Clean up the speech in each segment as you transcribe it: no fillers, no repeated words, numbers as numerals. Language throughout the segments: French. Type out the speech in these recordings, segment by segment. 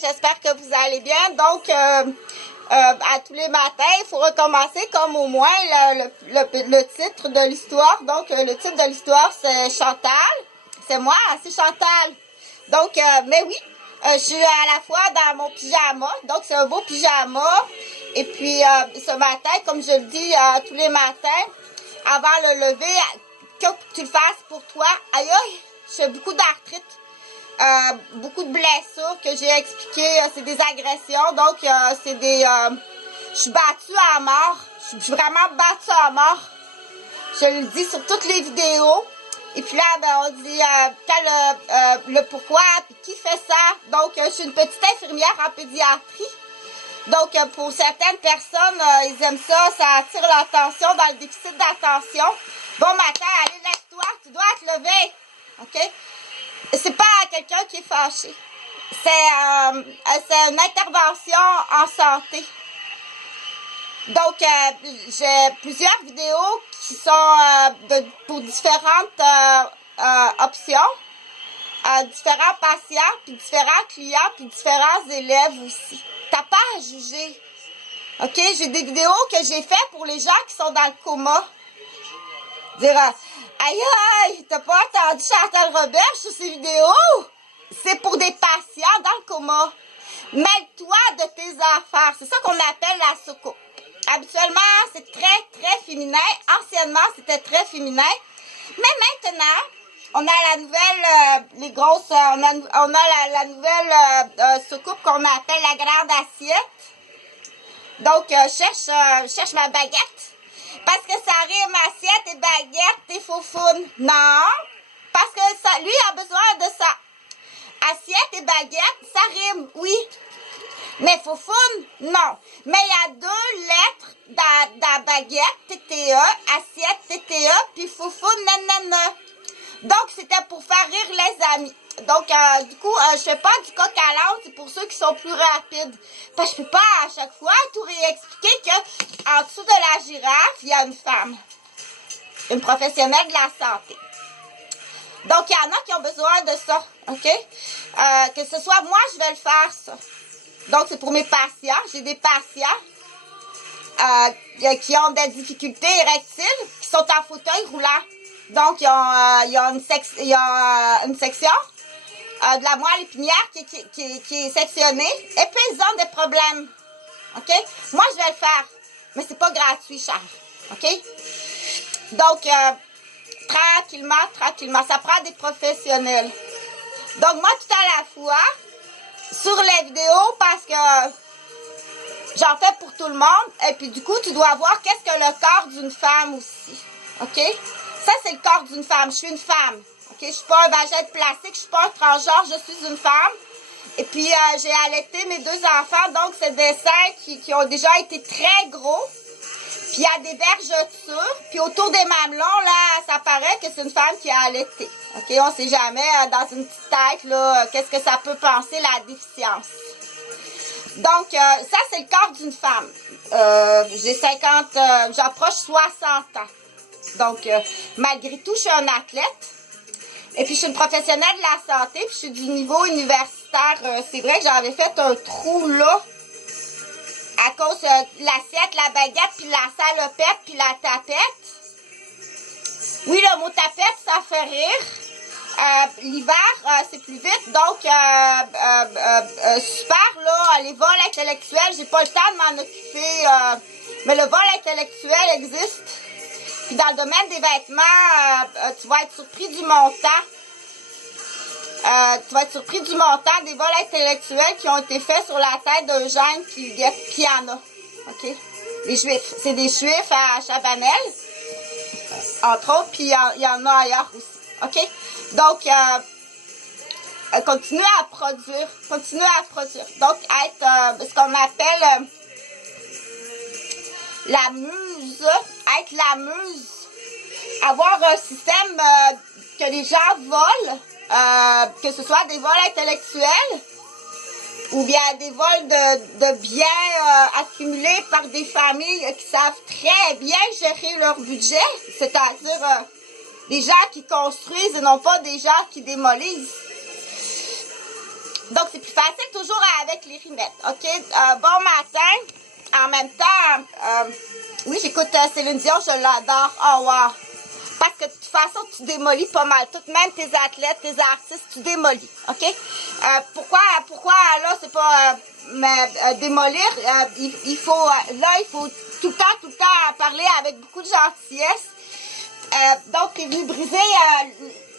J'espère que vous allez bien. Donc, à tous les matins, il faut recommencer comme au moins le titre de l'histoire. Donc, le titre de l'histoire, c'est Chantal. C'est moi, c'est Chantal. Donc, mais oui, je suis à la fois dans mon pyjama. Donc, c'est un beau pyjama. Et puis, ce matin, comme je le dis tous les matins, avant le lever, que tu le fasses pour toi. Aïe, aïe, j'ai beaucoup d'arthrite. Beaucoup de blessures que j'ai expliquées, c'est des agressions, donc c'est des... je suis battue à mort, je suis vraiment battue à mort, je le dis sur toutes les vidéos, et puis là, ben, on dit le pourquoi, puis qui fait ça, donc je suis une petite infirmière en pédiatrie, donc pour certaines personnes, ils aiment ça, ça attire l'attention dans le déficit d'attention. Bon matin, allez, lève-toi, tu dois te lever, ok? C'est pas quelqu'un qui est fâché. C'est une intervention en santé. Donc, j'ai plusieurs vidéos qui sont pour différentes options, différents patients, puis différents clients, puis différents élèves aussi. T'as pas à juger. OK? J'ai des vidéos que j'ai faites pour les gens qui sont dans le coma. Dire aïe aïe, t'as pas entendu Chantal Robert sur ces vidéos? C'est pour des patients dans le coma. Mêle-toi de tes affaires. C'est ça qu'on appelle la soucoupe. Habituellement, c'est très féminin. Anciennement, c'était très féminin. Mais maintenant, on a la nouvelle, les grosses, on a la nouvelle soucoupe qu'on appelle la grande assiette. Donc, cherche ma baguette. Parce que ça rime assiette et baguette et foufoune. Non. Parce que ça, lui a besoin de ça. Assiette et baguette, ça rime, oui. Mais foufoune, non. Mais il y a deux lettres dans baguette, TTE, assiette, TTE, puis foufoune, nanana. Donc, c'était pour faire rire les amis. Donc, du coup, je fais pas du coq à l'âne, c'est pour ceux qui sont plus rapides. Parce que je peux pas à chaque fois tout réexpliquer qu'en dessous de la girafe, il y a une femme. Une professionnelle de la santé. Donc, il y en a qui ont besoin de ça, OK? Que ce soit moi, je vais le faire, ça. Donc, c'est pour mes patients. J'ai des patients qui ont des difficultés érectiles, qui sont en fauteuil roulant. Donc, il y a une section de la moelle épinière qui est sectionnée. Et puis, ils ont des problèmes. OK? Moi, je vais le faire. Mais c'est pas gratuit, cher. OK? Donc, tranquillement, ça prend des professionnels. Donc, moi, tout à la fois, sur les vidéos, parce que j'en fais pour tout le monde. Et puis, du coup, tu dois voir qu'est-ce que le corps d'une femme aussi. OK? Ça, c'est le corps d'une femme. Je suis une femme. OK? Je ne suis pas un vagin de plastique. Je ne suis pas un transgenre. Je suis une femme. Et puis, j'ai allaité mes deux enfants. Donc, c'est des seins qui ont déjà été très gros. Puis, il y a des vergetures. Puis, autour des mamelons, là, ça paraît que c'est une femme qui a allaité. OK? On ne sait jamais, dans une petite tête, là, qu'est-ce que ça peut penser, la déficience. Donc, ça, c'est le corps d'une femme. J'ai 50, j'approche 60 ans. Donc, malgré tout, je suis un athlète. Et puis, je suis une professionnelle de la santé. Puis, je suis du niveau universitaire. C'est vrai que j'avais fait un trou là. À cause de l'assiette, la baguette, puis la salopette, puis la tapette. Oui, le mot tapette, ça fait rire. L'hiver, c'est plus vite. Donc, super, là, les vols intellectuels, j'ai pas le temps de m'en occuper. Mais le vol intellectuel existe. Puis dans le domaine des vêtements, tu vas être surpris du montant. Tu vas être surpris du montant des vols intellectuels qui ont été faits sur la tête d'un jeune puis il y en a. OK? Les Juifs. C'est des Juifs à Chabanel, entre autres, puis il y en a ailleurs aussi. OK? Donc, continuez à produire. Donc, être ce qu'on appelle la muse. Être la muse. Avoir un système que les gens volent. Que ce soit des vols intellectuels ou bien des vols de biens accumulés par des familles qui savent très bien gérer leur budget, c'est-à-dire des gens qui construisent et non pas des gens qui démolissent. Donc, c'est plus facile toujours avec avec les rimettes, OK? Bon matin. En même temps, oui, j'écoute Céline Dion, je l'adore. Oh, wow! Parce que de toute façon, tu démolis pas mal tout. Même tes athlètes, tes artistes, tu démolis, OK? Pourquoi là, c'est pas démolir? Il faut, il faut tout le temps parler avec beaucoup de gentillesse. Donc, t'es venu briser,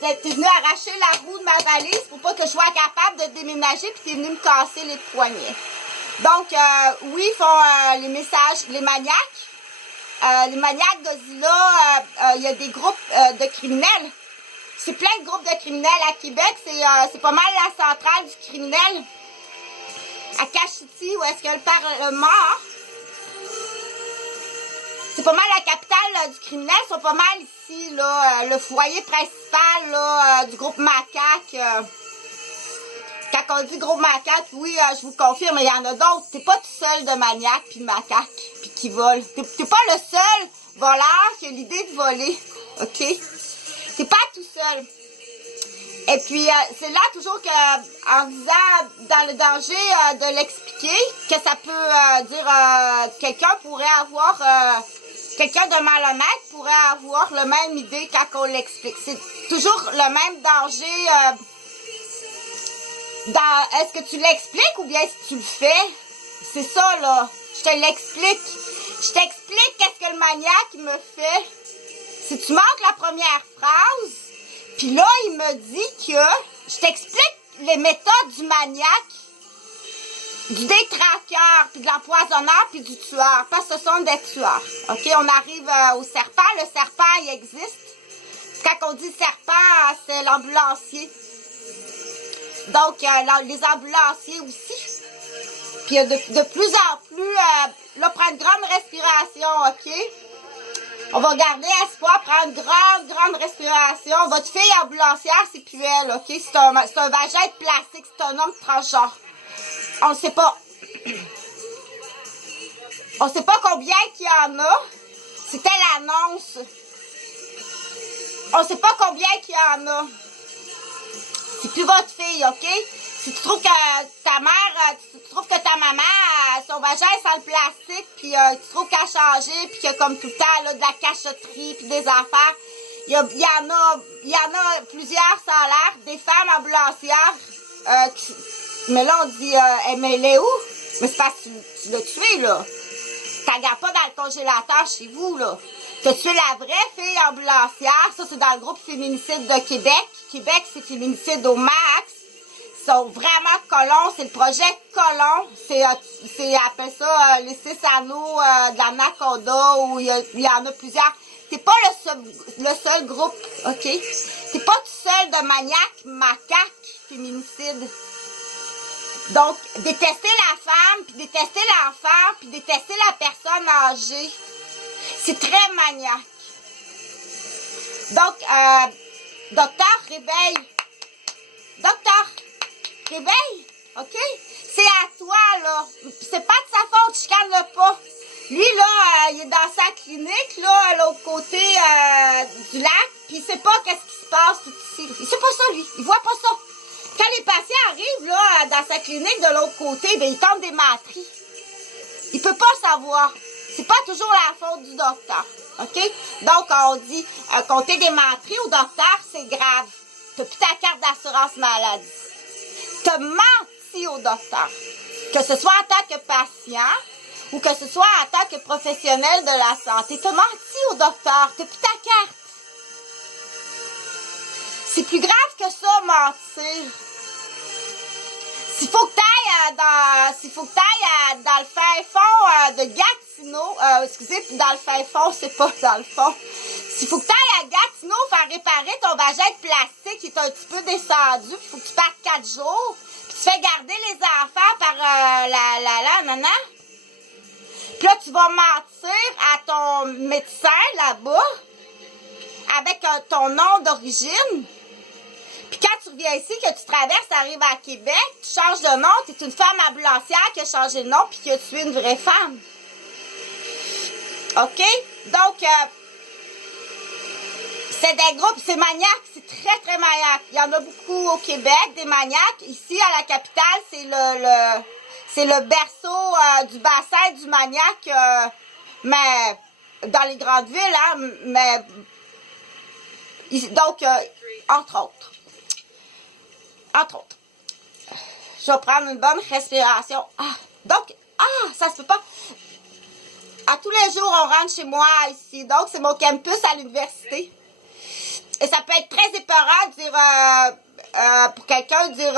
t'es venu arracher la roue de ma valise pour pas que je sois capable de déménager, puis t'es venu me casser les poignets. Donc, oui, ils font les messages, les maniaques. Les maniaques Godzilla, il y a des groupes de criminels. C'est plein de groupes de criminels à Québec. C'est pas mal la centrale du criminel. À Cachiti, où est-ce que le Parlement... C'est pas mal la capitale du criminel. Ils sont pas mal ici, là, le foyer principal là, du groupe Macaque. Quand on dit gros macaque, oui, je vous confirme, il y en a d'autres. T'es pas tout seul de maniaque puis de macaque puis qui vole. T'es pas le seul voleur qui a l'idée de voler, OK? T'es pas tout seul. Et puis, c'est là toujours que, en disant dans le danger de l'expliquer, que ça peut dire quelqu'un pourrait avoir, quelqu'un de malhonnête pourrait avoir la même idée quand on l'explique. C'est toujours le même danger. Est-ce que tu l'expliques ou bien si tu le fais? C'est ça, là. Je te l'explique. Je t'explique qu'est-ce que le maniaque me fait. Si tu manques la première phrase, puis là, il me dit que je t'explique les méthodes du maniaque, du détraqueur, puis de l'empoisonneur, puis du tueur. Parce que ce sont des tueurs. OK? On arrive au serpent. Le serpent, il existe. Quand on dit serpent, c'est l'ambulancier. Donc, les ambulanciers aussi. Puis, de plus en plus, là, prends une grande respiration, OK? On va garder espoir, prendre une grande respiration. Votre fille ambulancière, c'est plus elle, OK? C'est un vagin de plastique, c'est un homme transgenre. On ne sait pas. On ne sait pas combien qu'il y en a. C'était l'annonce. On ne sait pas combien qu'il y en a. C'est plus votre fille, OK? Si tu trouves que ta mère, tu trouves que ta maman, son vagin sans le plastique, puis tu trouves qu'elle a changé, puis qu'il y a comme tout le temps là, de la cachotterie, puis des affaires, il y en a plusieurs, ça a l'air, des femmes ambulancières, mais là on dit, mais elle est où? Mais c'est parce que tu l'as tué, là. Tu la gardes pas dans le congélateur chez vous, là. Tu as tué la vraie fille ambulancière, ça c'est dans le groupe Féminicide de Québec. Québec, c'est féminicide au max. Ils sont vraiment colons. C'est le projet colon. C'est appelle ça les 6 anneaux de l'Anaconda où il y en a plusieurs. T'es pas le seul groupe, OK? T'es pas tout seul de maniaque, macaque, féminicide. Donc, détester la femme, puis détester l'enfant, puis détester la personne âgée, c'est très maniaque. Donc, docteur, réveille. Docteur, réveille, OK? C'est à toi, là. C'est pas de sa faute, chicane-le pas. Lui, là, il est dans sa clinique, là, à l'autre côté du lac, puis il sait pas qu'est-ce qui se passe ici. Il sait pas ça, lui. Il voit pas ça. Quand les patients arrivent, là, dans sa clinique de l'autre côté, ben, ils tombent des matrices. Il peut pas savoir. C'est pas toujours la faute du docteur, OK? Donc, on dit, compter des menteries au docteur, c'est grave. T'as plus ta carte d'assurance maladie. T'as menti au docteur. Que ce soit en tant que patient ou que ce soit en tant que professionnel de la santé. T'as menti au docteur. T'as plus ta carte. C'est plus grave que ça, mentir. S'il faut que t'ailles dans le fin fond de Gatineau, excusez, dans le fin fond, c'est pas dans le fond. S'il faut que t'ailles à Gatineau faire réparer ton vagin de plastique qui est un petit peu descendu, il faut que tu partes 4 jours, puis tu fais garder les enfants par nana. Puis là, tu vas mentir à ton médecin là-bas avec ton nom d'origine. Puis quand tu reviens ici, que tu traverses, tu arrives à Québec, tu changes de nom, tu es une femme ambulancière qui a changé de nom puis qui a tué une vraie femme. OK? Donc, c'est des groupes, c'est maniaque, c'est très, très maniaque. Il y en a beaucoup au Québec, des maniaques. Ici, à la capitale, c'est c'est le berceau du bassin du maniaque, mais dans les grandes villes, hein, mais donc, entre autres. Entre autres. Je vais prendre une bonne respiration. Donc, ça se peut pas. À tous les jours, on rentre chez moi ici. Donc, c'est mon campus à l'université. Et ça peut être très épeurant de dire, pour quelqu'un, dire...